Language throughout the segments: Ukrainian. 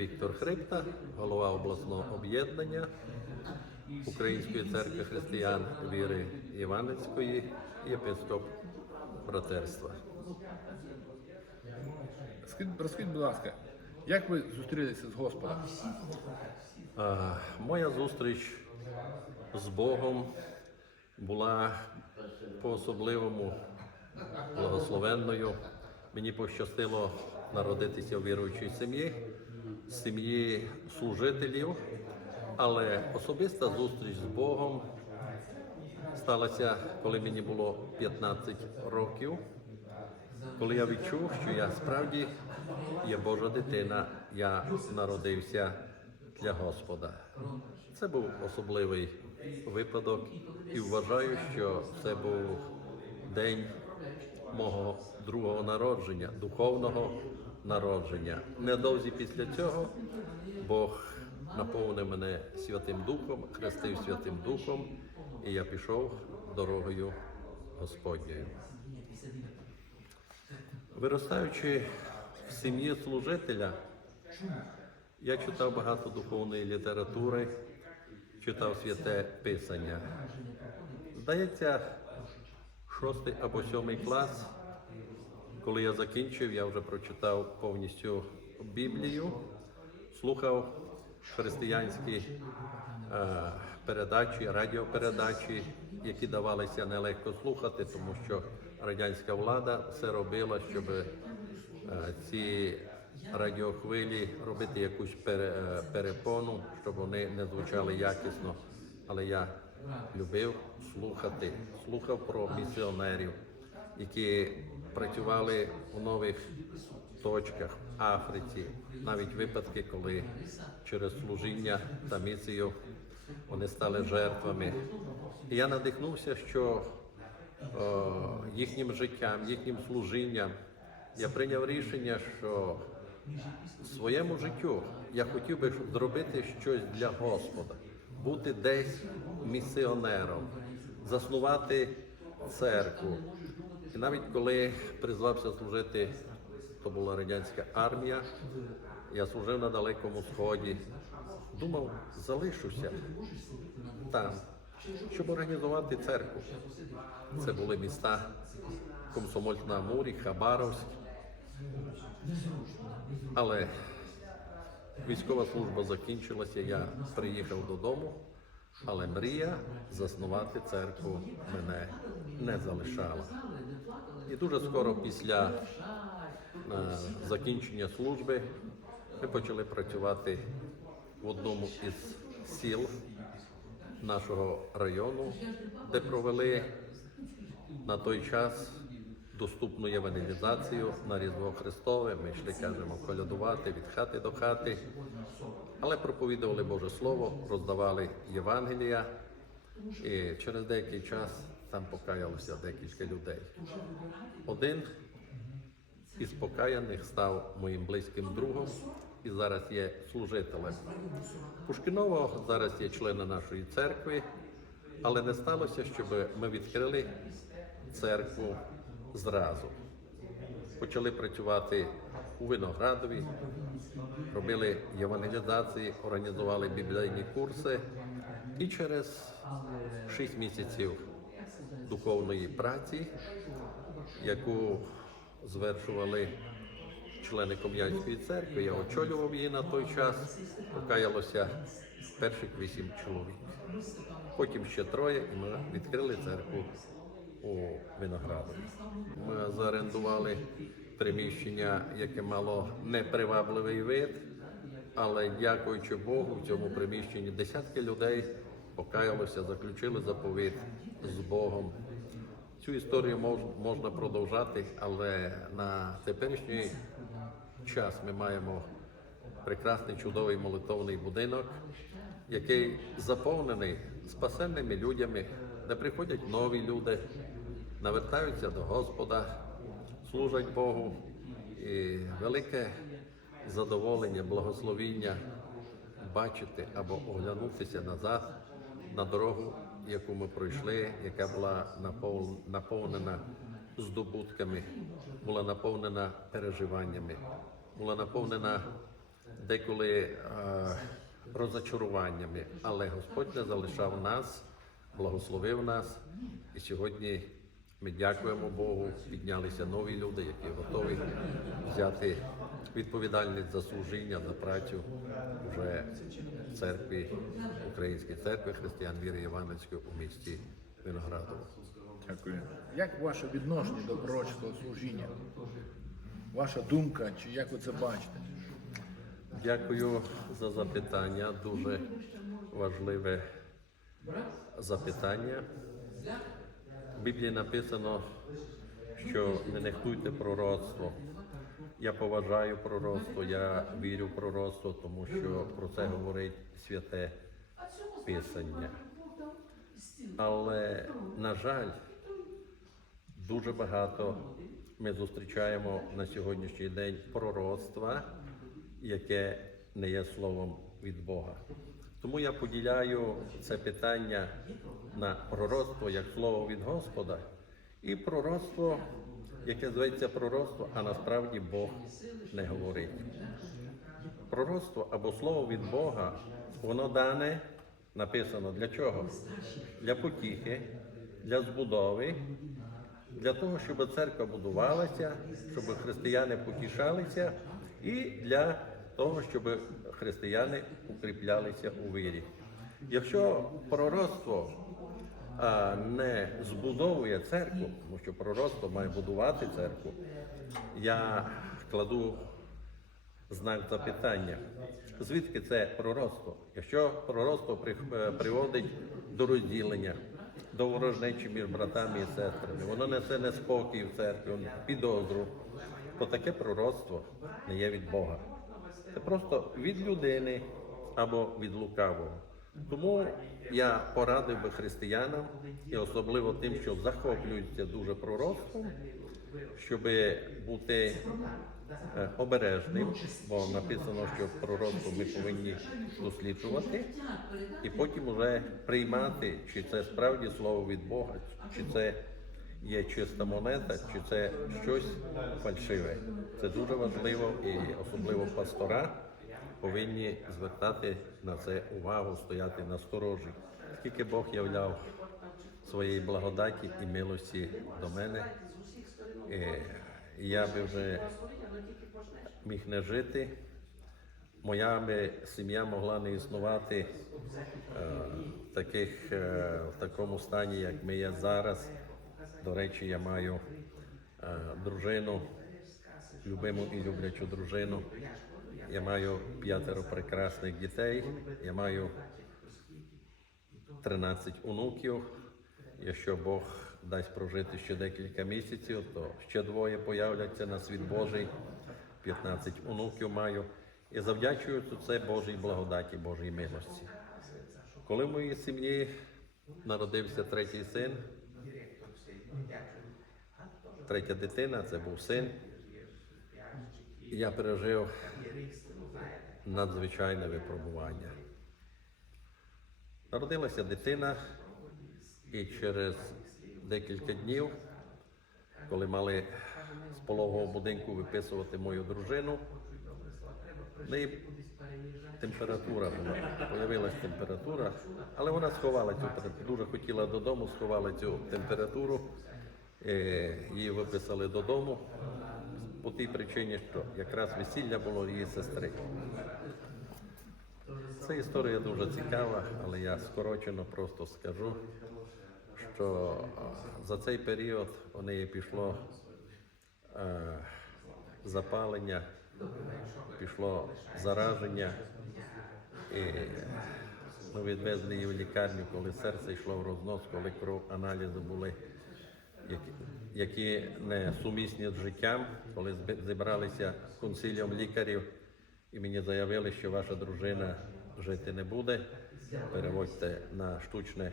Віктор Хрипта, голова обласного об'єднання Української церкви християн віри Іванецької, єпископ братерства. Розкажіть, будь ласка, як ви зустрілися з Господом? А, Моя зустріч з Богом була по-особливому благословенною. Мені пощастило народитися в віруючій сім'ї, сім'ї служителів, але особиста зустріч з Богом сталася, коли мені було 15 років, коли я відчув, що я справді є Божа дитина, я народився для Господа. Це був особливий випадок і вважаю, що це був день мого другого народження, духовного народження. Недовзі після цього Бог наповнив мене Святим Духом, хрестив Святим Духом, і я пішов дорогою Господньою. Виростаючи в сім'ї служителя, я читав багато духовної літератури, читав святе писання. Здається, шостий або сьомий клас, коли я закінчив, я вже прочитав повністю Біблію, слухав християнські е, передачі, радіопередачі, які давалися нелегко слухати, тому що радянська влада все робила, щоб е, ці радіохвилі робити якусь пере- е, перепону, щоб вони не звучали якісно. Але я любив слухати, слухав про місіонерів, які працювали у нових точках в Африці, навіть випадки, коли через служіння та місію вони стали жертвами. І я надихнувся, що о, їхнім життям, їхнім служінням я прийняв рішення, що в своєму життю я хотів би зробити щось для Господа, бути десь місіонером, заснувати церкву. І навіть коли призвався служити, то була радянська армія, я служив на Далекому Сході, думав, залишуся там, щоб організувати церкву. Це були міста Комсомольськ на Амурі, Хабаровськ. Але військова служба закінчилася, я приїхав додому, але мрія заснувати церкву мене не залишала. І дуже скоро після е, закінчення служби ми почали працювати в одному із сіл нашого району, де провели на той час доступну евангелізацію на Різдво Христове. Ми йшли, кажемо, колядувати від хати до хати, але проповідували Боже Слово, роздавали Євангелія, і через деякий час там покаялося декілька людей. Один із покаяних став моїм близьким другом і зараз є служителем. Пушкіново зараз є членом нашої церкви, але не сталося, щоб ми відкрили церкву зразу. Почали працювати у Виноградові, робили євангелізації, організували біблійні курси. І через 6 місяців духовної праці, яку звершували члени Ком'янської церкви, я очолював її на той час, покаялося перших вісім чоловік. Потім ще троє, і ми відкрили церкву у Виноградові. Ми заарендували приміщення, яке мало непривабливий вид, але дякуючи Богу, в цьому приміщенні десятки людей покаялося, заключили заповіт з Богом. Цю історію мож- можна продовжати, але на теперішній час ми маємо прекрасний чудовий молитовний будинок, який заповнений спасенними людьми, де приходять нові люди, навертаються до Господа, служать Богу. І велике задоволення, благословіння бачити або оглянутися назад на дорогу, яку ми пройшли, яка була наповнена здобутками, була наповнена переживаннями, була наповнена деколи е, розочаруваннями, але Господь не залишав нас, благословив нас. І сьогодні ми дякуємо Богу. Піднялися нові люди, які готові взяти відповідальність за служіння, за працю вже в церкві, Українській церкві християн віри Івановської у місті Виноградово. Дякую. Як ваше відношення до пророчого служіння? Ваша думка, чи як ви це бачите? Дякую за запитання. Дуже важливе запитання. В Біблії написано, що не нехтуйте пророцтво. Я поважаю пророцтво, я вірю в пророцтво, тому що про це говорить святе Писання. Але, на жаль, дуже багато ми зустрічаємо на сьогоднішній день пророцтва, яке не є словом від Бога. Тому я поділяю це питання на пророцтво як слово від Господа і пророцтво, яке зветься пророцтво, а насправді Бог не говорить. Пророцтво або слово від Бога, воно дане, написано для чого? Для потіхи, для збудови, для того, щоб церква будувалася, щоб християни потішалися, і для того, щоб християни укріплялися у вірі. Якщо пророцтво не збудовує церкву, тому що пророцтво має будувати церкву, я кладу знак запитання. Звідки це пророцтво? Якщо пророцтво е, приводить до розділення, до ворожнечі між братами і сестрами, воно несе неспокій в церкві, підозру, то таке пророцтво не є від Бога. Це просто від людини або від лукавого. Тому я порадив би християнам, і особливо тим, що захоплюються дуже пророцтвом, щоб бути е, обережним, бо написано, що пророцтво ми повинні досліджувати, і потім вже приймати, чи це справді слово від Бога, чи це є чиста монета, чи це щось фальшиве. Це дуже важливо і особливо пастора повинні звертати на це увагу, стояти на сторожі. Скільки Бог являв своєї благодаті і милості до мене, е, я би вже міг не жити. Моя би сім'я могла не існувати е, таких, е, в такому стані, як ми є зараз. До речі, я маю е, дружину, любиму і люблячу дружину. Я маю п'ятеро прекрасних дітей. Я маю 13 онуків. Якщо Бог дасть прожити ще декілька місяців, то ще двоє появляться на світ Божий. 15 онуків маю. І завдячую це Божій благодаті, Божій милості. Коли в моїй сім'ї народився третій син, третя дитина, це був син, я пережив надзвичайне випробування. Народилася дитина, і через декілька днів, коли мали з пологового будинку виписувати мою дружину, неї температура була, появилась температура, але вона сховала цю температуру, дуже хотіла додому, сховала цю температуру, її виписали додому по тій причині, що якраз весілля було її сестри. Це історія дуже цікава, але я скорочено просто скажу, що за цей період у неї пішло е, запалення, пішло зараження. І ми відвезли її в лікарню, коли серце йшло в рознос, коли кров аналізи були, які, не сумісні з життям, коли зібралися консиліум лікарів і мені заявили, що ваша дружина жити не буде. Переводьте на штучне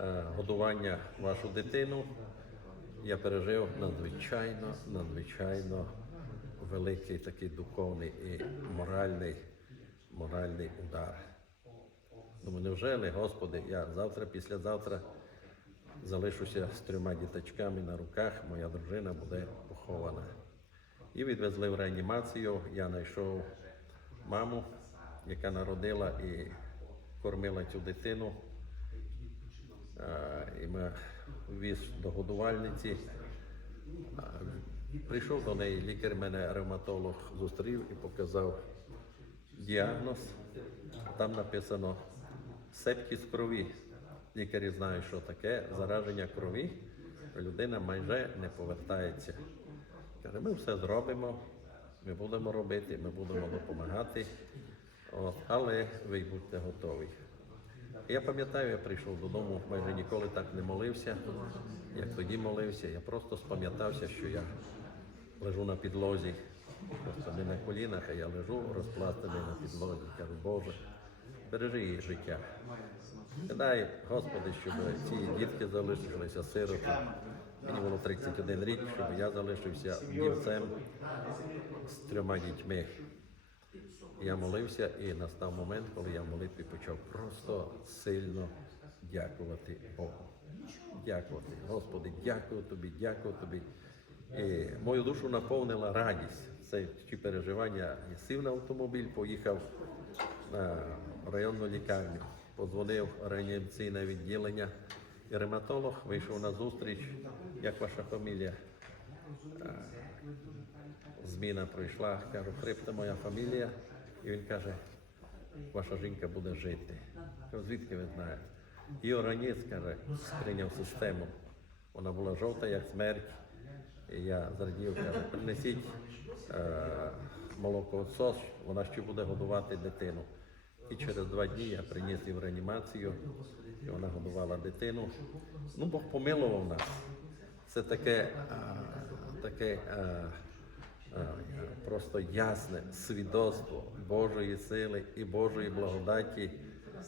е, годування вашу дитину. Я пережив надзвичайно, надзвичайно великий такий духовний і моральний, моральний удар. Думаю, невже, Господи, я завтра, післязавтра залишуся з трьома діточками на руках, моя дружина буде похована. І відвезли в реанімацію. Я знайшов маму, яка народила і кормила цю дитину. І ми віз до годувальниці. Прийшов до неї лікар, мене ревматолог зустрів і показав діагноз. Там написано сепкіс крові. Лікарі знають, що таке зараження крові. Людина майже не повертається. Каже, ми все зробимо, ми будемо робити, ми будемо допомагати. От, але ви будьте готові. Я пам'ятаю, я прийшов додому, майже ніколи так не молився, як тоді молився. Я просто спам'ятався, що я лежу на підлозі, просто не на колінах, а я лежу розпластаний на підлозі. Кажу, Боже, бережи її життя. Дай, Господи, щоб ці дітки залишилися сироти. Мені було 31 рік, щоб я залишився дівцем з трьома дітьми. Я молився і настав момент, коли я в молитві почав просто сильно дякувати Богу. Дякувати. Господи, дякую тобі, дякую тобі. І мою душу наповнила радість. Це ті переживання. Я на автомобіль, поїхав на районну лікарню, подзвонив в реанімаційне відділення. І ревматолог вийшов на зустріч. Як ваша фамілія? зміна пройшла, кажу, хрипта моя фамілія, і він каже, ваша жінка буде жити. Кажу, звідки ви знаєте? І Оранець, каже, сприйняв систему. Вона була жовта, як смерть. І я зрадів, каже, принесіть е, молокоотсос, вона ще буде годувати дитину. І через два дні я приніс її в реанімацію, і вона годувала дитину. Ну, Бог помилував нас. Це таке, а, таке а, а, просто ясне свідоцтво Божої сили і Божої благодаті.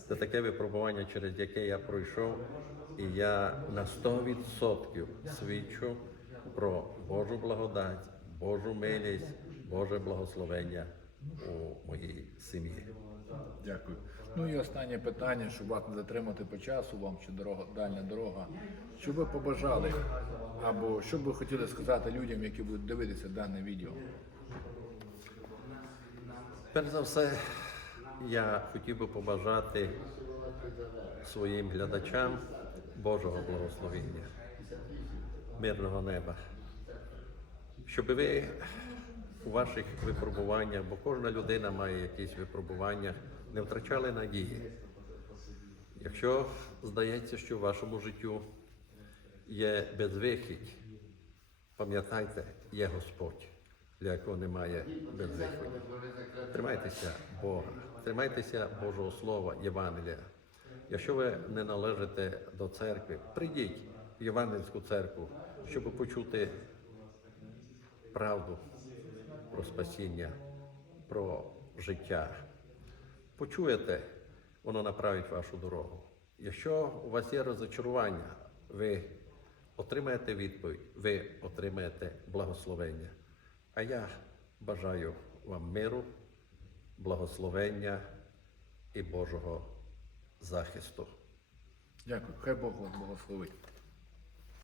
Це таке випробування, через яке я пройшов, і я на 100% свідчу про Божу благодать, Божу милість, Боже благословення у моїй сім'ї. Дякую. Ну і останнє питання, щоб вас не затримати по часу, вам ще дорога, дальня дорога. Що ви побажали, або що ви хотіли сказати людям, які будуть дивитися дане відео? Перш за все, я хотів би побажати своїм глядачам Божого благословення, мирного неба, щоб ви у ваших випробуваннях, бо кожна людина має якісь випробування, не втрачали надії. Якщо здається, що в вашому життю є безвихідь, пам'ятайте, є Господь, для якого немає безвиходу. Тримайтеся Бога, тримайтеся Божого Слова, Євангелія. Якщо ви не належите до церкви, прийдіть в Євангельську церкву, щоб почути правду про спасіння, про життя. Почуєте, воно направить вашу дорогу. Якщо у вас є розочарування, ви отримаєте відповідь, ви отримаєте благословення. А я бажаю вам миру, благословення і Божого захисту. Дякую. Хай Бог вас благословить.